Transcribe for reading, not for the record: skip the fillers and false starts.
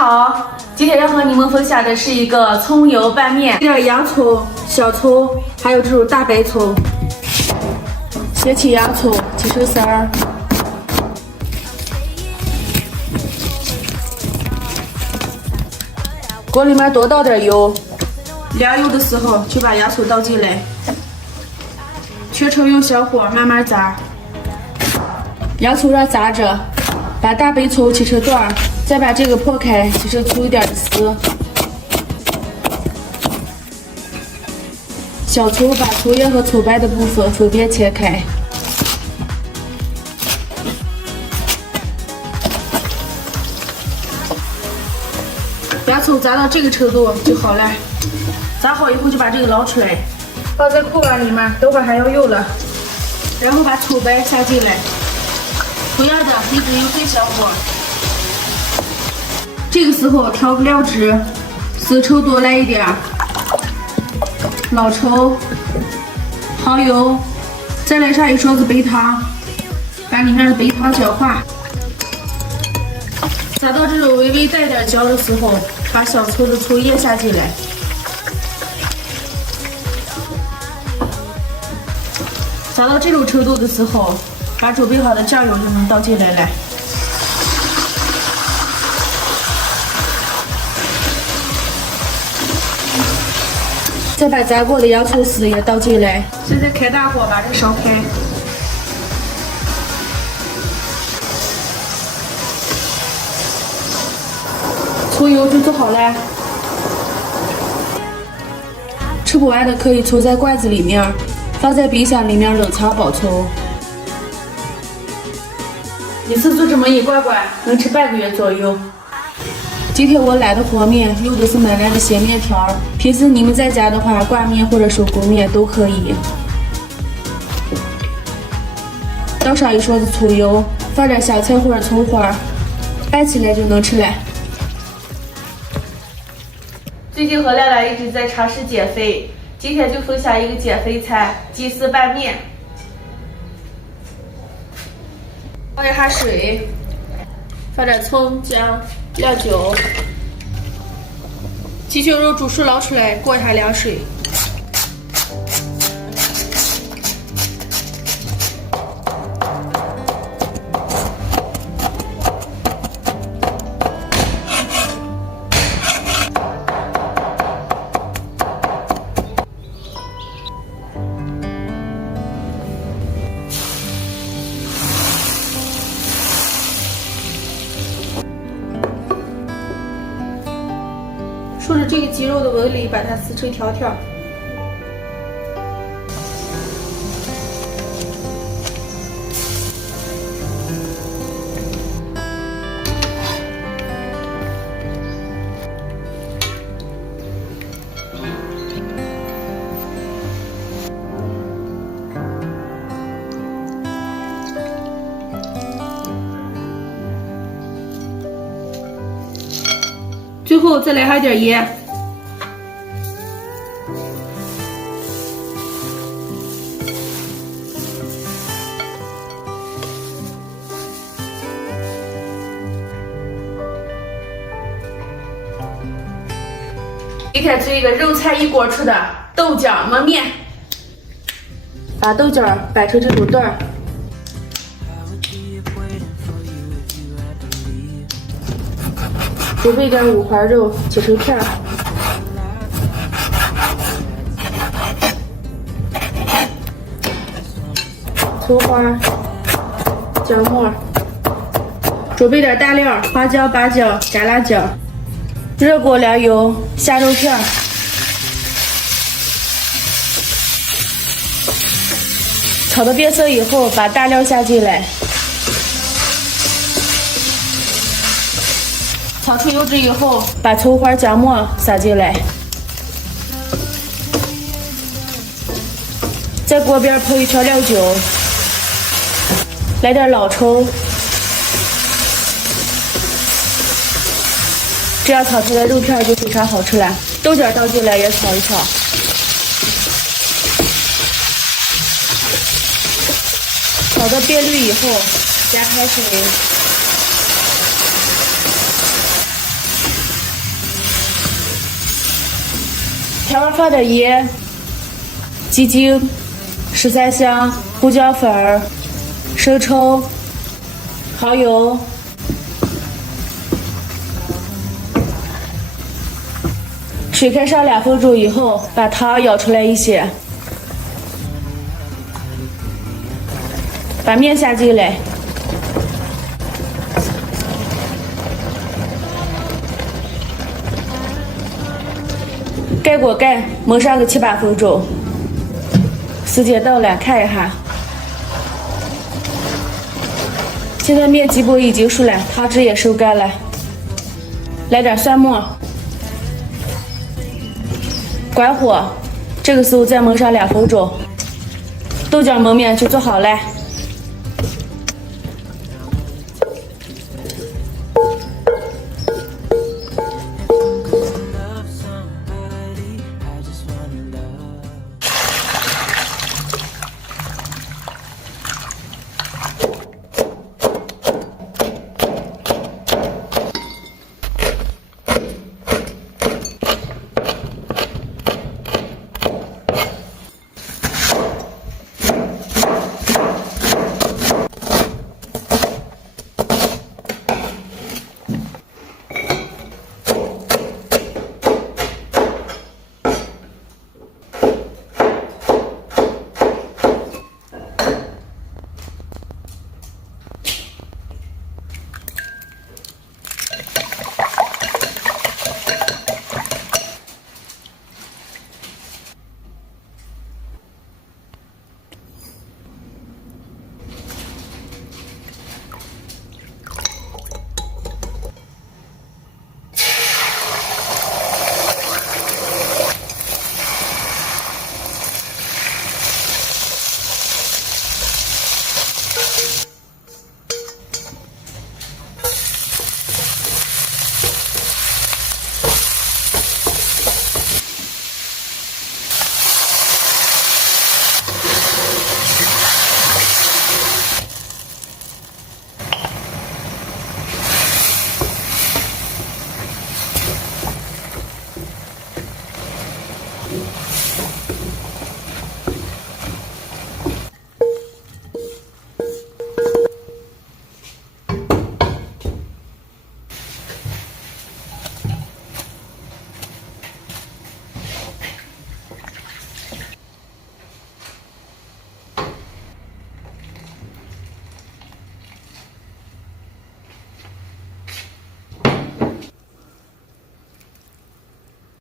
好，今天要和你们分享的是一个葱油拌面，这点洋葱、小葱，还有这种大白葱。先切洋葱，切成丝儿。锅里面多倒点油，凉油的时候就把洋葱倒进来，全程用小火慢慢炸。洋葱让炸着，把大白葱切成段儿。再把这个破开，切成粗一点的丝。小葱把葱叶和葱白的部分分别切开。洋葱炸到这个程度就好了，炸好以后就把这个捞出来，放在裤碗里面，等会儿还要用了。然后把葱白下进来，同样的一直用最小火。这个时候调个料汁，丝绸多来一点，老抽、蚝油，再来上一勺子白糖，把里面的白糖搅化。炸到这种微微带点焦的时候，把小葱的葱叶下进来。炸到这种程度的时候，把准备好的酱油就能倒进来了。再把炸过的洋葱丝也倒进来，现在开大火把这烧开。葱油就做好了，吃不完的可以存在罐子里面，放在冰箱里面冷藏保存。一次做这么一罐罐，能吃半个月左右。今天我懒得和面，用的是买来的鲜面条。平时你们在家的话，挂面或者手工面都可以。倒上一勺子葱油，放点香菜或者葱花，拌起来就能吃了。最近和亮亮一直在尝试减肥，今天就分享一个减肥餐——鸡丝拌面。放一下水，放点葱、姜、料酒，鸡胸肉煮熟捞出来，过一下凉水。顺着这个鸡肉的纹理，把它撕成条条。最后再来上点盐。今天做一个肉菜一锅出的豆角焖面，把豆角掰成这种段儿。准备点五花肉，切成片儿。葱花、姜末，准备点大料：花椒、八角、干辣椒。热锅凉油，下肉片，炒到变色以后，把大料下进来。炒出油脂以后，把葱花、姜末撒进来，在锅边泼一圈料酒，来点老抽，这样炒出来肉片就非常好吃了。豆角倒进来也炒一炒，炒到变绿以后，加开水。调味放点盐、鸡精、十三香、胡椒粉、生抽、蚝油。水开上2分钟以后，把汤舀出来一些，把面下进来。盖锅盖，焖上个7、8分钟。时间到了，看一下。现在面基本已经熟了，汤汁也收干了。来点蒜末，关火。这个时候再焖上2分钟，豆浆焖面就做好了。